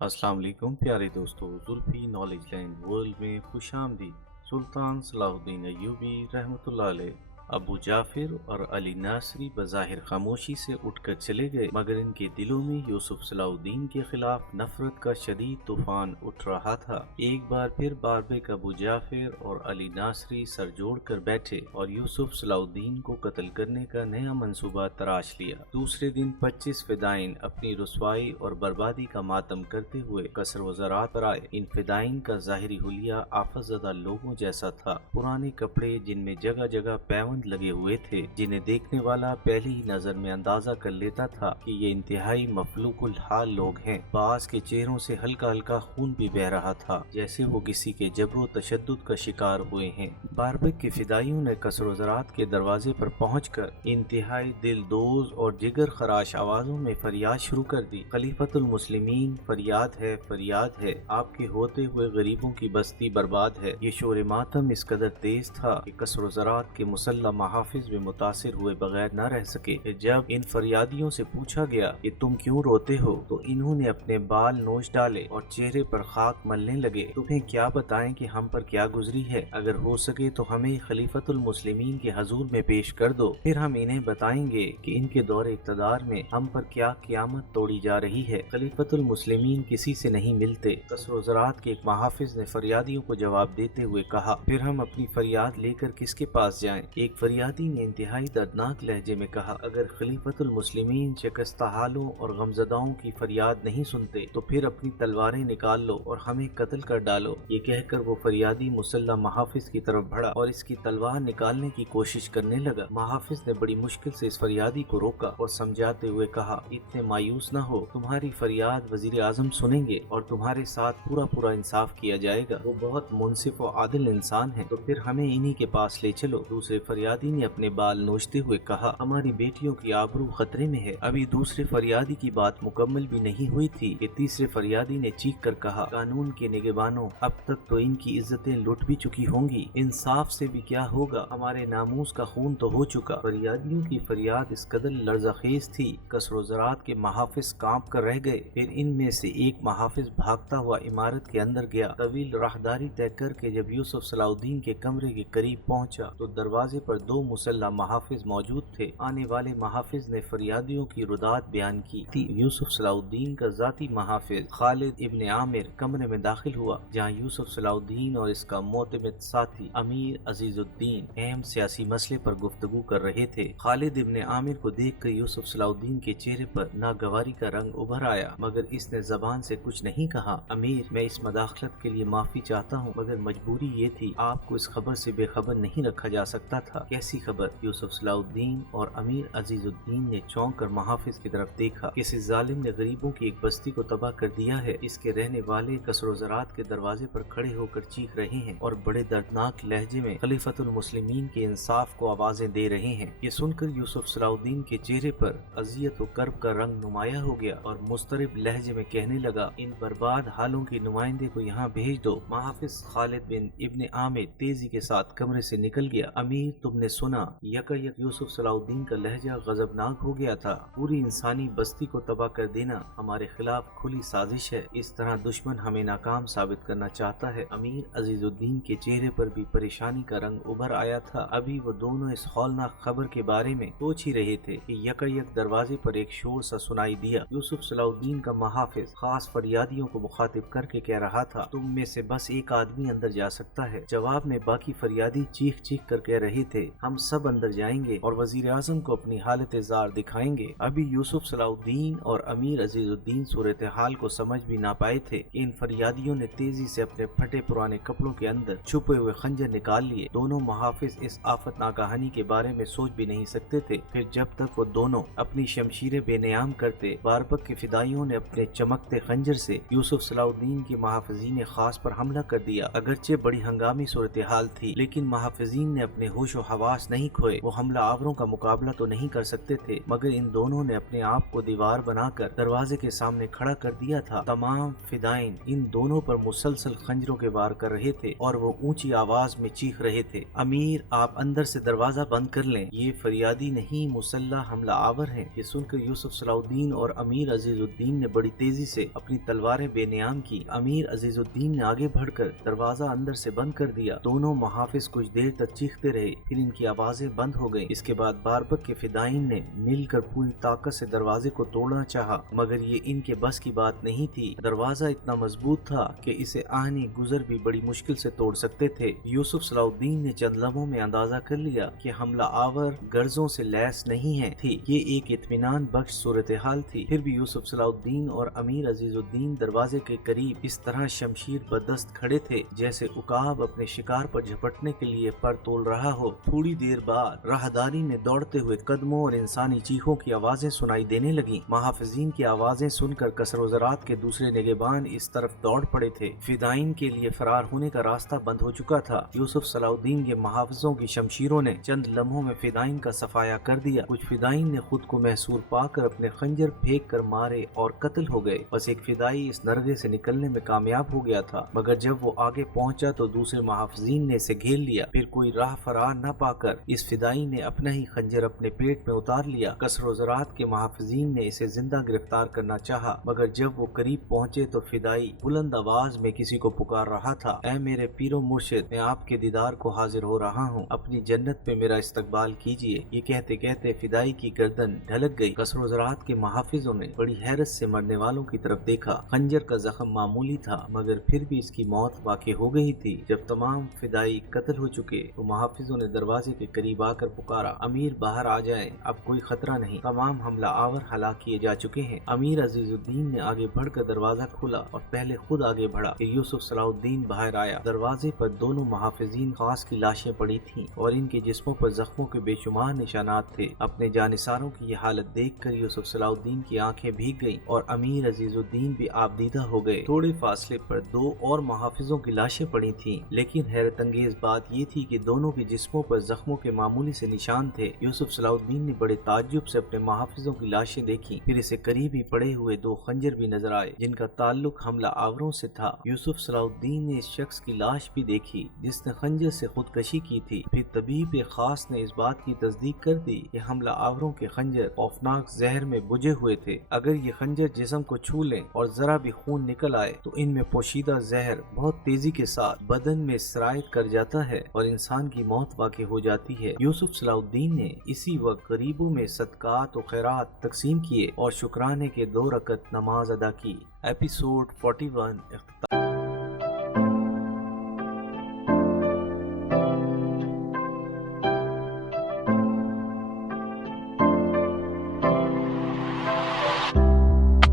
अस्सलाम वालेकुम प्यारे दोस्तों, जुल्फी नॉलेज लैंड वर्ल्ड में खुश आमदीद। सुल्तान सलाहुद्दीन अय्यूबी रहमतुल्लाह अलैह, अबू जाफिर और अली नासरी बज़ाहिर खामोशी से उठकर चले गए, मगर इनके दिलों में यूसुफ सलाहुद्दीन के खिलाफ नफरत का शदीद तूफान उठ रहा था। एक बार फिर बारबेक अबू जाफिर और अली नासरी सर जोड़ कर बैठे और यूसुफ सलाहुद्दीन को कत्ल करने का नया मंसूबा तराश लिया। दूसरे दिन 25 फिदाइन अपनी रुसवाई और बर्बादी का मातम करते हुए कसर वज़रात पर आए। इन फिदाइन का ज़ाहिरी हुलिया आफतज़दा लोगों जैसा था। पुराने कपड़े जिनमें जगह जगह पैबंद लगे हुए थे, जिन्हें देखने वाला पहली ही नजर में अंदाजा कर लेता था कि ये इंतहाई मफलूकुल हाल लोग हैं। बास के चेहरों से हल्का हल्का खून भी बह रहा था, जैसे वो किसी के जबरो तशद्दुद का शिकार हुए हैं। बारबेक के फिदाइयों ने कसर वज़रात के दरवाजे पर पहुंचकर इंतहाई दिलदोज और जिगर खराश आवाजों में फरियाद शुरू कर दी। खलीफतुल मुस्लिमीन, फरियाद है, आपके होते हुए गरीबों की बस्ती बर्बाद है। ये शोर मातम इस कदर तेज था कि कसर वज़रात के मुसल्ला महाफिज में मुतासिर हुए बगैर न रह सके। जब इन फरियादियों से पूछा गया कि तुम क्यों रोते हो, तो इन्होंने अपने बाल नोच डाले और चेहरे पर खाक मलने लगे। तुम्हें क्या बताएं कि हम पर क्या गुजरी है। अगर हो सके तो हमें खलीफतुल मुस्लिमीन के हजूर में पेश कर दो, फिर हम इन्हें बताएंगे कि इनके दौरे इक़्तिदार में हम पर क्या क़यामत तोड़ी जा रही है। खलीफतुल मुस्लिमीन किसी से नहीं मिलते। कसर वज़रात के एक महाफिज ने फरियादियों को जवाब देते हुए कहा, फिर हम अपनी फरियाद लेकर किसके पास जाएं? एक फरियादी ने इंतहाई दर्दनाक लहजे में कहा, अगर खलीफतुल मुस्लिमीन शिकस्ता हालों और गमज़दाओं की फरियाद नहीं सुनते तो फिर अपनी तलवारें निकाल लो और हमें कत्ल कर डालो। ये कहकर वो फरियादी मुसल्ला महाफिज की तरफ बढ़ा और इसकी तलवार निकालने की कोशिश करने लगा। महाफिज ने बड़ी मुश्किल से इस फरियादी को रोका और समझाते हुए कहा, इतने मायूस न हो, तुम्हारी फरियाद वजीर आजम सुनेंगे और तुम्हारे साथ पूरा इंसाफ किया जाएगा। वो बहुत मुनसिफ और आदिल इंसान है, तो फिर हमें इन्हीं के पास ले चलो। दूसरे फरियादी ने अपने बाल नोचते हुए कहा, हमारी बेटियों की आबरू खतरे में है। अभी दूसरे फरियादी की बात मुकम्मल भी नहीं हुई थी कि तीसरे फरियादी ने चीख कर कहा, कानून के निगहबानों, अब तक तो इनकी इज्जतें लुट भी चुकी होंगी, इंसाफ से भी क्या होगा, हमारे नामूस का खून तो हो चुका। फरियादियों की फरियाद इस कदर लर्ज़खेज़ थी, कसर वज़रात के महाफिज कांप कर रह गए। फिर इनमें से एक महाफिज भागता हुआ इमारत के अंदर गया। तवील राहदारी तय करके जब यूसुफ सलाहुद्दीन के कमरे के करीब पहुंचा तो दरवाजे पर दो मुसल्ला महाफिज मौजूद थे। आने वाले महाफिज ने फरियादियों की रुदात बयान की थी। यूसुफ सलाहुद्दीन का जाती महाफिज खालिद इब्न आमिर कमरे में दाखिल हुआ, जहां यूसुफ सलाहुद्दीन और इसका मोतमिद साथी अमीर अजीजुद्दीन अहम सियासी मसले पर गुफ्तगू कर रहे थे। खालिद इब्न आमिर को देखकर यूसुफ सलाहुद्दीन के चेहरे पर नागवारी का रंग उभर आया, मगर इसने जबान से कुछ नहीं कहा। अमीर, मैं इस मदाखलत के लिए माफी चाहता हूँ, मगर मजबूरी ये थी, आपको इस खबर से बेखबर नहीं रखा जा सकता था। कैसी खबर? यूसुफ सलाहुद्दीन और अमीर अजीजुद्दीन ने चौंक कर महाफिज की तरफ देखा। किसी जालिम ने गरीबों की एक बस्ती को तबाह कर दिया है। इसके रहने वाले कसर वज़रात के दरवाजे पर खड़े होकर चीख रहे हैं और बड़े दर्दनाक लहजे में खलीफतुल मुस्लिमीन के इंसाफ को आवाजें दे रहे हैं। ये सुनकर यूसुफ सलाहुद्दीन के चेहरे पर अजियत और कर्ब का रंग नुमाया हो गया और मुस्तरिब लहजे में कहने लगा, इन बर्बाद हालों के नुमाइंदे को यहाँ भेज दो। महाफिज खालिद बिन इब्न आमिर तेजी के साथ कमरे से निकल गया। अमीर, तुमने सुना? यकायक यूसुफ सलाहुद्दीन का लहजा गजबनाक हो गया था। पूरी इंसानी बस्ती को तबाह कर देना हमारे खिलाफ खुली साजिश है। इस तरह दुश्मन हमें नाकाम साबित करना चाहता है। अमीर अजीजुद्दीन के चेहरे पर भी परेशानी का रंग उभर आया था। अभी वो दोनों इस हौलनाक खबर के बारे में सोच ही रहे थे कि यकायक दरवाजे पर एक शोर सा सुनाई दिया। यूसुफ सलाहुद्दीन का महाफिज खास फरियादियों को मुखातिब करके कह रहा था, तुम में से बस एक आदमी अंदर जा सकता है। जवाब में बाकी फरियादी चीख चीख कर कह रहे थे, हम सब अंदर जाएंगे और वजीर आजम को अपनी हालत जार दिखाएंगे। अभी यूसुफ सलाहुद्दीन और अमीर अजीजुद्दीन सूरत हाल को समझ भी ना पाए थे कि इन फरियादियों ने तेजी से अपने फटे पुराने कपड़ों के अंदर छुपे हुए खंजर निकाल लिए। दोनों महाफिज इस आफतनाक कहानी के बारे में सोच भी नहीं सकते थे। फिर जब तक वो दोनों अपनी शमशीरें बेनियाम करते, बारबक के फिदाइयों ने अपने चमकते खंजर से यूसुफ सलाहुद्दीन के महाफिजीन खास पर हमला कर दिया। अगरचे बड़ी हंगामी सूरत हाल थी, लेकिन महाफिजीन ने अपने होश और حواس नहीं खोए। वो हमला आवरों का मुकाबला तो नहीं कर सकते थे, मगर इन दोनों ने अपने आप को दीवार बनाकर दरवाजे के सामने खड़ा कर दिया था। तमाम फिदाइन इन दोनों पर मुसलसल खंजरों के वार कर रहे थे और वो ऊंची आवाज में चीख रहे थे, अमीर आप अंदर से दरवाजा बंद कर लें, ये फरियादी नहीं मुसल्ला हमला आवर हैं। ये सुनकर यूसुफ सलाउद्दीन और अमीर अजीजुद्दीन ने बड़ी तेजी से अपनी तलवारें बेनियाम की। अमीर अजीजुद्दीन ने आगे बढ़कर दरवाजा अंदर से बंद कर दिया। दोनों मुहाफिज कुछ देर तक चीखते रहे, फिर इनकी आवाजें बंद हो गईं। इसके बाद बारबक के फिदाइन ने मिलकर पूरी ताकत से दरवाजे को तोड़ना चाहा, मगर ये इनके बस की बात नहीं थी। दरवाजा इतना मजबूत था कि इसे आहनी गुजर भी बड़ी मुश्किल से तोड़ सकते थे। यूसुफ सलाउद्दीन ने चंद लम्हों में अंदाजा कर लिया कि हमला आवर गर्जों से लैस नहीं है थी। ये एक इत्मीनान बख्श सूरत हाल थी। फिर भी यूसुफ सलाउद्दीन और अमीर अजीजुद्दीन दरवाजे के करीब इस तरह शमशीर बदस्त खड़े थे जैसे उकाब अपने शिकार पर झपटने के लिए पर तोल रहा हो। थोड़ी देर बाद राहदारी में दौड़ते हुए कदमों और इंसानी चीखों की आवाजें सुनाई देने लगी। मुहाफिजीन की आवाजें सुनकर कसर-ओ-ज़रात के दूसरे निगहबान इस तरफ दौड़ पड़े थे। फिदाइन के लिए फरार होने का रास्ता बंद हो चुका था। यूसुफ सलाउद्दीन के मुहाफिजों की शमशीरों ने चंद लम्हों में फिदाइन का सफाया कर दिया। कुछ फिदाइन ने खुद को महसूर पाकर अपने खंजर फेंक कर मारे और कत्ल हो गए। बस एक फिदाई इस नरगे से निकलने में कामयाब हो गया था, मगर जब वो आगे पहुंचा तो दूसरे मुहाफिजीन ने इसे घेर लिया। फिर कोई राह फरार न पाकर इस फिदाई ने अपना ही खंजर अपने पेट में उतार लिया। कसर-ओ-ज़रात के मुहाफिजीन ने इसे जिंदा गिरफ्तार करना चाहा, मगर जब वो करीब पहुंचे तो फिदाई बुलंद आवाज में किसी को पुकार रहा था, ऐ मेरे पीरो मुर्शिद, मैं आपके दीदार को हाजिर हो रहा हूँ, अपनी जन्नत पे मेरा इस्तकबाल कीजिए। ये कहते कहते फिदाई की गर्दन ढलक गई। कसर-ओ-ज़रात के मुहाफिजों ने बड़ी हैरत से मरने वालों की तरफ देखा। खंजर का जख्म मामूली था, मगर फिर भी इसकी मौत वाक़ई हो गई थी। जब तमाम फिदाई कत्ल हो चुके तो मुहाफिजों ने दरवाजे के करीब आकर पुकारा, अमीर बाहर आ जाएं, अब कोई खतरा नहीं, तमाम हमला आवर हलाक किए जा चुके हैं। अमीर अजीजुद्दीन ने आगे बढ़कर दरवाजा खोला और पहले खुद आगे बढ़ा कि यूसुफ सलाउद्दीन बाहर आया। दरवाजे पर दोनों मुहाफिजीन खास की लाशें पड़ी थीं और इनके जिस्मों पर जख्मों के बेशुमार निशानात थे। अपने जानिसारों की ये हालत देखकर यूसुफ सलाउद्दीन की आंखें भीग गईं और अमीर अजीजुद्दीन भी आबदीदा हो गए। थोड़े फासले पर दो और मुहाफिजों की लाशें पड़ी थीं, लेकिन हैरत अंगेज बात ये थी कि दोनों के जिस्मों पर जख्मों के मामूली से निशान थे। यूसुफ सलाउद्दीन ने बड़े ताज्जुब से अपने मुहाफिजों की लाशें देखी। फिर इसे करीब ही पड़े हुए दो खंजर भी नजर आए जिनका ताल्लुक हमला आवरों से था। यूसुफ सलाउद्दीन ने इस शख्स की लाश भी देखी जिसने खंजर से खुदकशी की थी। फिर तबीब खास ने इस बात की तस्दीक कर दी कि हमला आवरों के खंजर खौफनाक जहर में बुझे हुए थे। अगर ये खंजर जिस्म को छू लें और जरा भी खून निकल आए तो इनमें पोशीदा जहर बहुत तेजी के साथ बदन में सरायत कर जाता है और इंसान की मौत वाक़ई हो जाती है। यूसुफ सलाउद्दीन ने इसी वक्त गरीबों में सदकात और खैरात तकसीम किए और शुक्राने के 2 रकत नमाज अदा की। एपिसोड 41